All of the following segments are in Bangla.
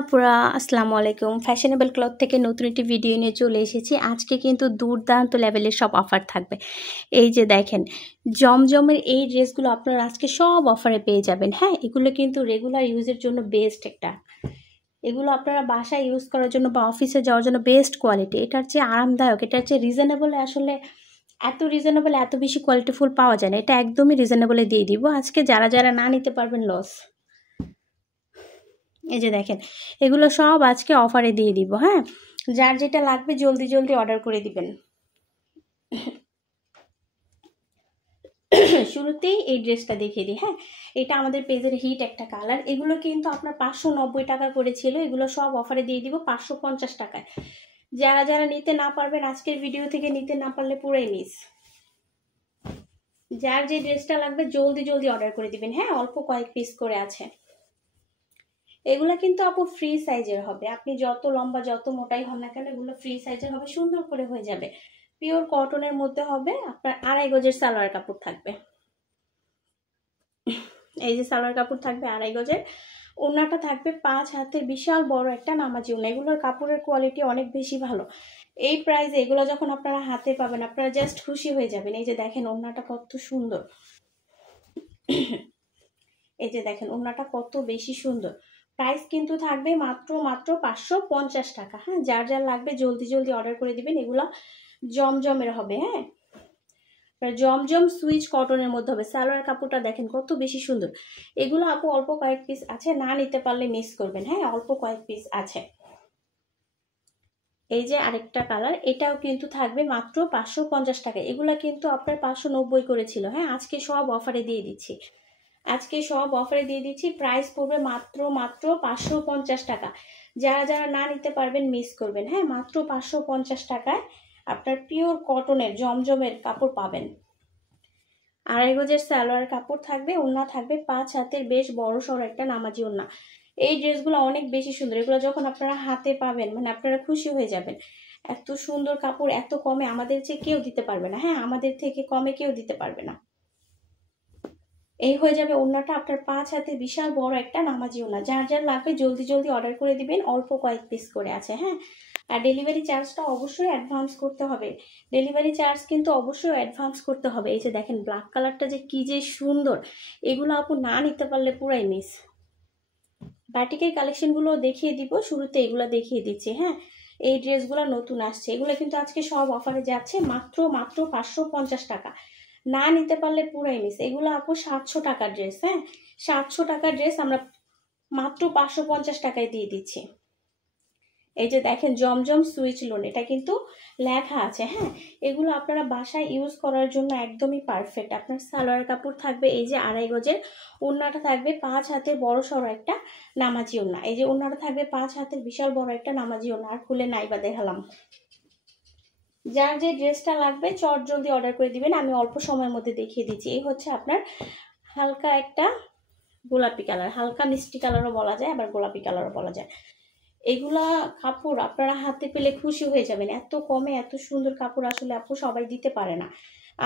আপুরা আসসালামু আলাইকুম। ফ্যাশনেবল ক্লথ থেকে নতুন একটি ভিডিও নিয়ে চলে এসেছি। আজকে কিন্তু দুর্দান্ত লেভেলের সব অফার থাকবে। এই যে দেখেন জমজমের এই ড্রেসগুলো আপনারা আজকে সব অফারে পেয়ে যাবেন। হ্যাঁ, এগুলো কিন্তু রেগুলার ইউজের জন্য বেস্ট একটা, এগুলো আপনারা বাসায় ইউজ করার জন্য বা অফিসে যাওয়ার জন্য বেস্ট কোয়ালিটি। এটার চেয়ে আরামদায়ক, এটার চেয়ে রিজনেবল, আসলে এত রিজনেবল এত বেশি কোয়ালিটিফুল পাওয়া যায় না। এটা একদমই রিজনেবলে দিয়ে দিব আজকে। যারা যারা না নিতে পারবেন লস। এই যে দেখেন এগুলো সব আজকে অফারে দিয়ে দিব। হ্যাঁ, যার যেটা লাগবে জলদি জলদি অর্ডার করে দিবেন। শুরুতেই এই ড্রেসটা দেখিয়ে দিই। হ্যাঁ, এটা আমাদের পেজের হিট একটা কালার। এগুলো কিন্তু আপনার 590 টাকা করেছিল, এগুলো সব অফারে দিয়ে দিব 550 টাকায়। যারা যারা নিতে না পারবেন আজকের ভিডিও থেকে নিতে না পারলে পুরোই মিস। যার যে ড্রেসটা লাগবে জলদি জলদি অর্ডার করে দিবেন। হ্যাঁ, অল্প কয়েক পিস করে আছে। এগুলা কিন্তু আপু ফ্রি সাইজের হবে, আপনি যত লম্বা যত মোটাই হন না কেন এগুলো ফ্রি সাইজের হবে, সুন্দর করে হয়ে যাবে। পিওর কটনের মধ্যে হবে, আপনার 2.5 গজের সালোয়ার কাপড় থাকবে। এই যে সালোয়ার কাপড় থাকবে 2.5 গজের, ওড়নাটা থাকবে 5 হাতের বিশাল বড় একটা নামাজি ওড়না। এগুলোর কাপড়ের কোয়ালিটি অনেক বেশি ভালো। এই প্রাইসে এগুলো যখন আপনারা হাতে পাবেন আপনারা জাস্ট খুশি হয়ে যাবেন। এই যে দেখেন ওড়নাটা কত সুন্দর, এই যে দেখেন ওড়নাটা কত বেশি সুন্দর। প্রাইস কিন্তু থাকবে মাত্র 550 টাকা। হ্যাঁ, যার যার লাগবে জলদি জলদি অর্ডার করে দিবেন। এগুলো জমজমের হবে। হ্যাঁ, জমজম সুইচ কটনের মধ্যে হবে। সালোয়ার কাপড়টা দেখেন কত বেশি সুন্দর। এগুলো আপু অল্প কয়েক পিস আছে, না নিতে পারলে মিস করবেন। হ্যাঁ, অল্প কয়েক পিস আছে। এই যে আরেকটা কালার, এটাও কিন্তু থাকবে মাত্র 550 টাকা। এগুলা কিন্তু আপনার 590 করেছিল। হ্যাঁ, আজকে সব অফারে দিয়ে দিচ্ছি, আজকে সব অফারে দিয়ে দিচ্ছি। প্রাইস পড়বে মাত্র 550 টাকা। যারা যারা না নিতে পারবেন মিস করবেন। হ্যাঁ, মাত্র 550 টাকায় আপনার পিওর কটনের জমজমের কাপড় পাবেন। 2.5 গজের সালোয়ার কাপড় থাকবে, ওড়না থাকবে 5 হাতের বেশ বড় সড়ো একটা নামাজি ওড়না। এই ড্রেসগুলো অনেক বেশি সুন্দর। এগুলো যখন আপনারা হাতে পাবেন মানে আপনারা খুশি হয়ে যাবেন। এত সুন্দর কাপড় এত কমে আমাদের চেয়ে কেউ দিতে পারবে না। হ্যাঁ, আমাদের থেকে কমে কেউ দিতে পারবে না। এই হয়ে যাবে ওড়নাটা আপনার 5 হাতে বিশাল বড় একটা নামাজি ওড়না। যার যার লাগবে জলদি জলদি অর্ডার করে দিবেন, অল্প কয়েক পিস করে আছে। হ্যাঁ, আর ডেলিভারি চার্জটা অবশ্যই অ্যাডভান্স করতে হবে। ডেলিভারি চার্জ কিন্তু অবশ্যই অ্যাডভান্স করতে হবে। এই যে দেখেন ব্ল্যাক কালারটা যে কি যে সুন্দর, এগুলো আপু না নিতে পারলে পুরাই মিস। বাটিকের কালেকশনগুলো দেখিয়ে দিব, শুরুতে এগুলো দেখিয়ে দিচ্ছি। হ্যাঁ, এই ড্রেসগুলো নতুন আসছে, এগুলো কিন্তু আজকে সব অফারে যাচ্ছে মাত্র 550 টাকা। না নিতে পারলে পুরাই মিস। এগুলো আপু 700 টাকার ড্রেস। হ্যাঁ, 700 টাকার ড্রেস আমরা মাত্র 550 টাকায় দিয়ে দিচ্ছি। এই যে দেখেন জমজম সুইচ লোন, এটা কিন্তু লেখা আছে। হ্যাঁ, এগুলো আপনারা বাসায় ইউজ করার জন্য একদমই পারফেক্ট। আপনার সালোয়ার কাপড় থাকবে এই যে 2.5 গজের, ওড়নাটা থাকবে 5 হাতের বড় সড়ো একটা নামাজি ওড়না। এই যে ওড়নাটা থাকবে 5 হাতের বিশাল বড় একটা নামাজি ওড়না। আর খুলে নাইবা দেখালাম। যার যে ড্রেসটা লাগবে চট জলদি অর্ডার করে দিবেন, আমি অল্প সময়ের মধ্যে দেখিয়ে দিচ্ছি। এই হচ্ছে আপনার হালকা একটা গোলাপি কালার, হালকা মিষ্টি কালারও বলা যায় আবার গোলাপি কালারও বলা যায়। এগুলা কাপড় আপনারা হাতে পেলে খুশি হয়ে যাবেন। এত কমে এত সুন্দর কাপড় আসলে আপু সবাই দিতে পারে না।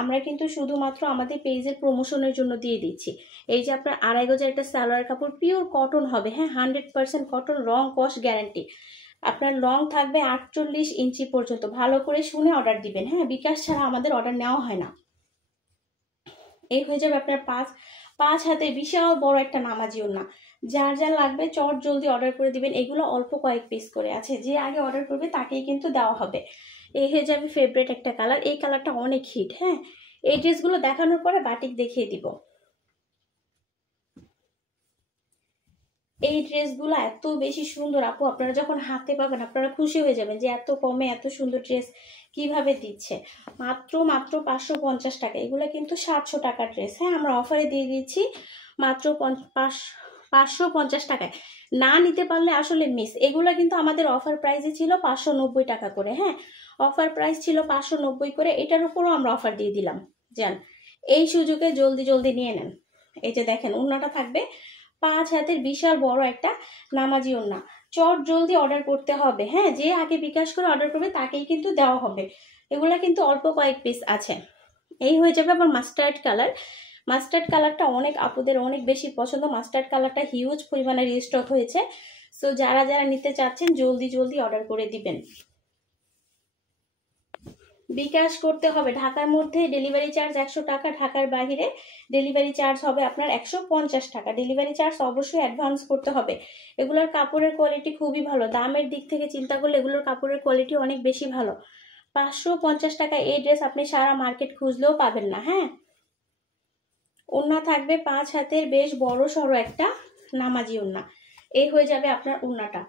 আমরা কিন্তু শুধুমাত্র আমাদের পেজের প্রমোশনের জন্য দিয়ে দিচ্ছি। এই যে আপনার 2.5 গজের একটা সালোয়ার কাপড়, পিওর কটন হবে। হ্যাঁ, 100% কটন, রং কস গ্যারান্টি। আপনার লং থাকবে 48 ইঞ্চি পর্যন্ত। ভালো করে শুনে অর্ডার দিবেন। হ্যাঁ, বিকাশ ছাড়া আমাদের অর্ডার নেওয়া হয় না। এই হয়ে যাবে আপনার 5 হাতে বিশাল বড় একটা নামাজি ওড়না। যার যা লাগবে চট জলদি অর্ডার করে দিবেন। এগুলো অল্প কয়েক পিস করে আছে, যে আগে অর্ডার করবে তাকেই কিন্তু দেওয়া হবে। এই হয়ে যাবে ফেভারিট একটা কালার, এই কালারটা অনেক হিট। হ্যাঁ, এই ড্রেসগুলো দেখানোর পরে বাটিক দেখিয়ে দিব। এই ড্রেসগুলো এত বেশি সুন্দর আপু, আপনারা যখন হাতে পাবেন আপনারা খুশি হয়ে যাবেন যে এত কমে এত সুন্দর ড্রেস কিভাবে দিচ্ছে। মাত্র 550 টাকা। এগুলো কিন্তু 700 টাকার ড্রেস। হ্যাঁ, আমরা অফারে দিয়ে দিচ্ছি মাত্র 550 টাকায়। না নিতে পারলে আসলে মিস। এগুলো কিন্তু আমাদের অফার প্রাইসে ছিল 590 টাকা করে। হ্যাঁ, অফার প্রাইস ছিল 590 করে, এটার উপরও আমরা অফার দিয়ে দিলাম। যান, এই সুযোগে জলদি জলদি নিয়ে নেন। এই যে দেখেন ওড়নাটা থাকবে 5 হাতের বিশাল বড় একটা নামাজি ওড়না। চট জলদি অর্ডার করতে হবে। হ্যাঁ, যে আগে বিকাশ করে অর্ডার করবে তাকেই কিন্তু দেওয়া হবে। এগুলা কিন্তু অল্প কয়েক পিস আছে। এই হয়ে যাবে আবার মাস্টার্ড কালার। মাস্টার্ড কালারটা অনেক আপুদের অনেক বেশি পছন্দ। মাস্টার্ড কালারটা হিউজ পরিমাণে রিস্টক হয়েছে। সো যারা যারা নিতে চাচ্ছেন জলদি জলদি অর্ডার করে দিবেন। বিকাশ করতে হবে, ঢাকার মধ্যে ডেলিভারি চার্জ 100 টাকা, ঢাকার বাইরে ডেলিভারি চার্জ হবে আপনার 150 টাকা। ডেলিভারি চার্জ অবশ্যই অ্যাডভান্স করতে হবে। এগুলোর কাপড়ের কোয়ালিটি খুবই ভালো, দামের দিক থেকে চিন্তা করলে এগুলোর কাপড়ের কোয়ালিটি অনেক বেশি ভালো। 550 টাকা এই ড্রেস আপনি সারা মার্কেট খুঁজলেও পাবেন না। হ্যাঁ, ওড়না থাকবে 5 হাতের বেশ বড় সড়ো একটা নামাজি ওড়না, এই হয়ে যাবে আপনার ওড়নাটা।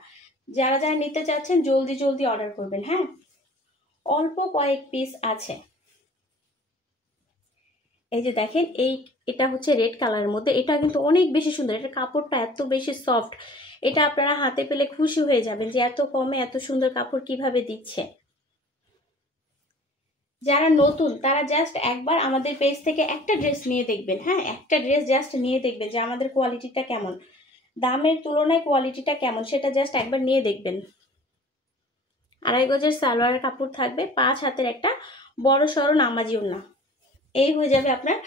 যারা যারা নিতে চাচ্ছেন জলদি জলদি অর্ডার করবেন। হ্যাঁ, অল্প কয়েক পিস আছে। এই যে দেখেন, এটা হচ্ছে রেড কালারের মধ্যে, এটা কিন্তু অনেক বেশি সুন্দর, এটা কাপড়টা এত বেশি সফট, এটা আপনারা হাতে পেলে খুশি হয়ে যাবেন যে এত কমে এত সুন্দর কাপড় কিভাবে দিচ্ছে। যারা নতুন তারা জাস্ট একবার আমাদের পেজ থেকে একটা ড্রেস নিয়ে দেখবেন। হ্যাঁ, একটা ড্রেস জাস্ট নিয়ে দেখবেন যে আমাদের কোয়ালিটিটা কেমন, দামের তুলনায় কোয়ালিটিটা কেমন, সেটা জাস্ট একবার নিয়ে দেখবেন। 2.5 গজের সালোয়ার কাপড় থাকবে, 5 হাতের একটা বড় সড়ো নামাজি ওড়না, এই হয়ে যাবে আপনার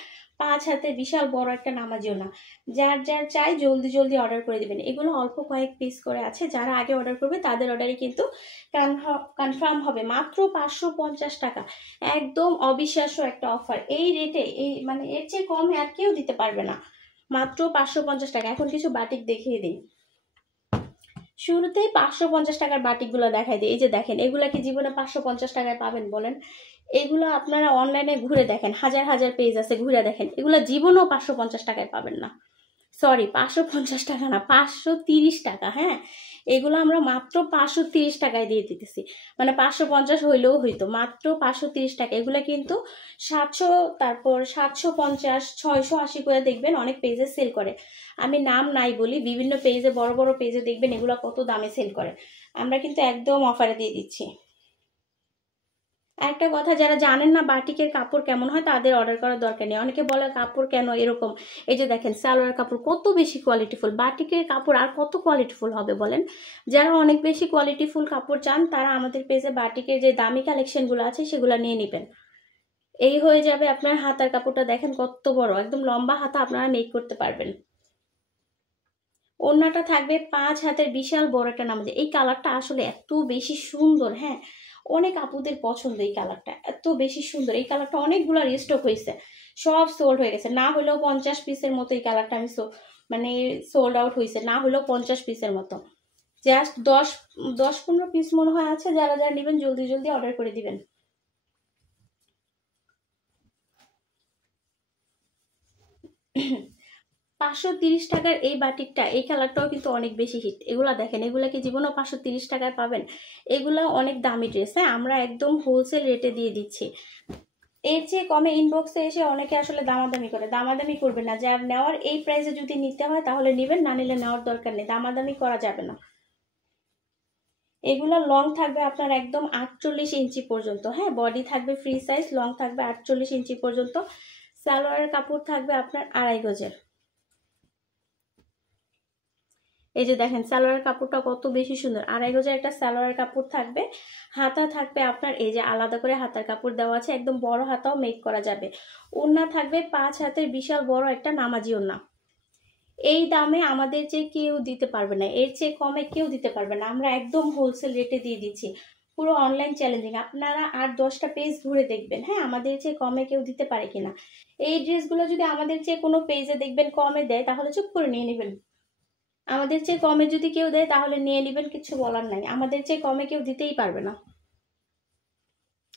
5 হাতের বিশাল বড় একটা নামাজি ওড়না। যার যার চাই জলদি জলদি অর্ডার করে দিবেন। এগুলো অল্প কয়েক পিস করে আছে, যারা আগে অর্ডার করবে তাদের অর্ডারই কিন্তু কনফার্ম হবে। মাত্র 550 টাকা, একদম অবিশ্বাস্য একটা অফার। এই রেটে মানে এর চেয়ে কম আর কেউ দিতে পারবে না, মাত্র 550 টাকা। এখন কিছু বাটিক দেখিয়ে দিই। শুরুতেই 550 টাকার বাটিকগুলো দেখাই দিই। এই যে দেখেন, এগুলা কি জীবনে 550 টাকায় পাবেন বলেন? এগুলো আপনারা অনলাইনে ঘুরে দেখেন, হাজার হাজার পেজ আছে, ঘুরে দেখেন, এগুলো জীবনেও 550 টাকায় পাবেন না। সরি, 550 টাকা না, 530 টাকা। হ্যাঁ, এগুলো আমরা মাত্র 530 টাকায় দিয়ে দিতেছি, মানে 550 হইলেও হইতো, মাত্র 530 টাকা। এগুলো কিন্তু 700, তারপর 750, 680 করে দেখবেন অনেক পেজে সেল করে। আমি নাম নাই বলি, বিভিন্ন পেজে, বড় বড় পেজে দেখবেন এগুলো কত দামে সেল করে। আমরা কিন্তু একদম অফারে দিয়ে দিচ্ছি। একটা কথা, যারা জানেন না বাটিকের কাপড় কেমন হয় তাদের অর্ডার করার দরকার নেই। অনেকে বলে কাপড় কেন এরকম, এই যে দেখেন সালোয়ার কাপড় কত বেশি কোয়ালিটিফুল, বাটিকের কাপড় আর কত কোয়ালিটিফুল হবে বলেন? যারা অনেক বেশি কোয়ালিটিফুল কাপড় চান তারা আমাদের পেজে বাটিকের যে দামি কালেকশনগুলো আছে সেগুলো নিয়ে নেবেন। এই হয়ে যাবে আপনার হাতার কাপড়টা, দেখেন কত বড়, একদম লম্বা হাতা আপনারা মেক করতে পারবেন। ওড়নাটা থাকবে 5 হাতের বিশাল বড় একটা নামাজ। এই কালারটা আসলে এত বেশি সুন্দর, হ্যাঁ অনেক আপুদের পছন্দ, এই কালারটা এত বেশি সুন্দর। এই কালারটা অনেকগুলো রিস্টক হয়েছে, সব সোল্ড হয়ে গেছে, না হলেও 50 পিসের মতো এই কালারটা আমি মানে সোল্ড আউট হয়েছে, না হলেও 50 পিসের মতো। জাস্ট 10-15 পিস মনে হয় আছে, যারা যারা নেবেন জলদি জলদি অর্ডার করে দিবেন। $530 টাকার এই বাটিকটা, এই কালারটাও কিন্তু অনেক বেশি হিট। এগুলা দেখেন, এগুলা কি জীবনেও 530 টাকায় পাবেন? এগুলা অনেক দামি ড্রেস। হ্যাঁ, আমরা একদম হোলসেল রেটে দিয়ে দিচ্ছি। এর চেয়ে কমে ইনবক্সে এসে অনেকে আসলে দামাদামি করে, দামাদামি করবে না। যার নেওয়ার এই প্রাইসে যদি নিতে হয় তাহলে নেবেন, না নিলে নেওয়ার দরকার নেই, দামাদামি করা যাবে না। এগুলো লং থাকবে আপনার একদম 48 ইঞ্চি পর্যন্ত। হ্যাঁ, বডি থাকবে ফ্রি সাইজ, লং থাকবে 48 ইঞ্চি পর্যন্ত। সালোয়ারের কাপড় থাকবে আপনার 2.5 গজের। এই যে দেখেন সালোয়ার কাপড়টা কত বেশি সুন্দর, 2.5 গজের একটা সালোয়ার কাপড় থাকবে। হাতা থাকবে আপনার এই যে আলাদা করে হাতার কাপড় দেওয়া আছে, একদম বড় হাতাও মেক করা যাবে। ওড়না থাকবে 5 হাতের বিশাল বড় একটা নামাজি ওড়না। এই দামে আমাদের চেয়ে কেউ দিতে পারবে না, এর চেয়ে কমে কেউ দিতে পারবে না। আমরা একদম হোলসেল রেটে দিয়ে দিচ্ছি, পুরো অনলাইন চ্যালেঞ্জিং। আপনারা আর 10টা পেজ ঘুরে দেখবেন, হ্যাঁ আমাদের চেয়ে কমে কেউ দিতে পারে কিনা। এই ড্রেসগুলো যদি আমাদের চেয়ে কোনো পেজে দেখবেন কমে দেয় তাহলে চুপ করে নিয়ে নেবেন। আমাদের চেয়ে কমে যদি কেউ দেয় তাহলে নিয়ে নেবেন, কিছু বলার নাই। আমাদের চেয়ে কমে কেউ দিতেই পারবে না।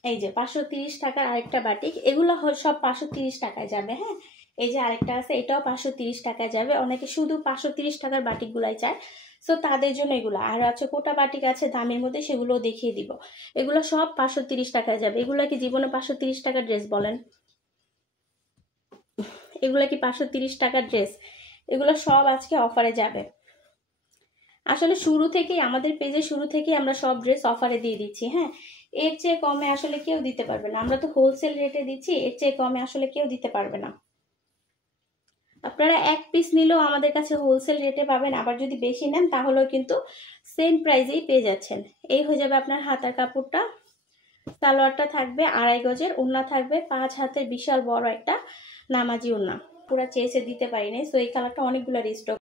এই যে 530 টাকার আরেকটা বাটিক, এগুলো সব 530 টাকায় যাবে। হ্যাঁ, এই যে আরেকটা আছে, এটাও 530 টাকায় যাবে। অনেকে শুধু 530 টাকার বাটিক গুলাই চায়, সো তাদের জন্য এগুলো। আর আছে কোটা বাটিক আছে দামের মধ্যে, সেগুলো দেখিয়ে দিব। এগুলো সব 530 টাকায় যাবে। এগুলো কি জীবনে 530 টাকার ড্রেস বলেন? এগুলো কি 530 টাকার ড্রেস? এগুলো সব আজকে অফারে যাবে। আসলে শুরু থেকেই আমাদের পেজে, শুরু থেকেই আমরা সব ড্রেস অফারে দিয়ে দিচ্ছি। হ্যাঁ, এর চেয়ে কমে আসলে কেউ দিতে পারবে না। আমরা তো হোলসেল রেটে দিচ্ছি, এর চেয়ে কমে আসলে কেউ দিতে পারবে না। আপনারা এক পিস নিলেও আমাদের কাছে হোলসেল রেটে পাবেন, আবার যদি বেশি নেন তাহলেও কিন্তু সেম প্রাইসেই পেয়ে যাচ্ছেন। এই হয়ে যাবে আপনার হাতার কাপড়টা। সালোয়ারটা থাকবে 2.5 গজের, ওড়না থাকবে 5 হাতের বিশাল বড় একটা নামাজি ওড়না। পুরা চেয়েছে দিতে পারি নাই, সো এই কালারটা অনেকগুলো রিস্টক।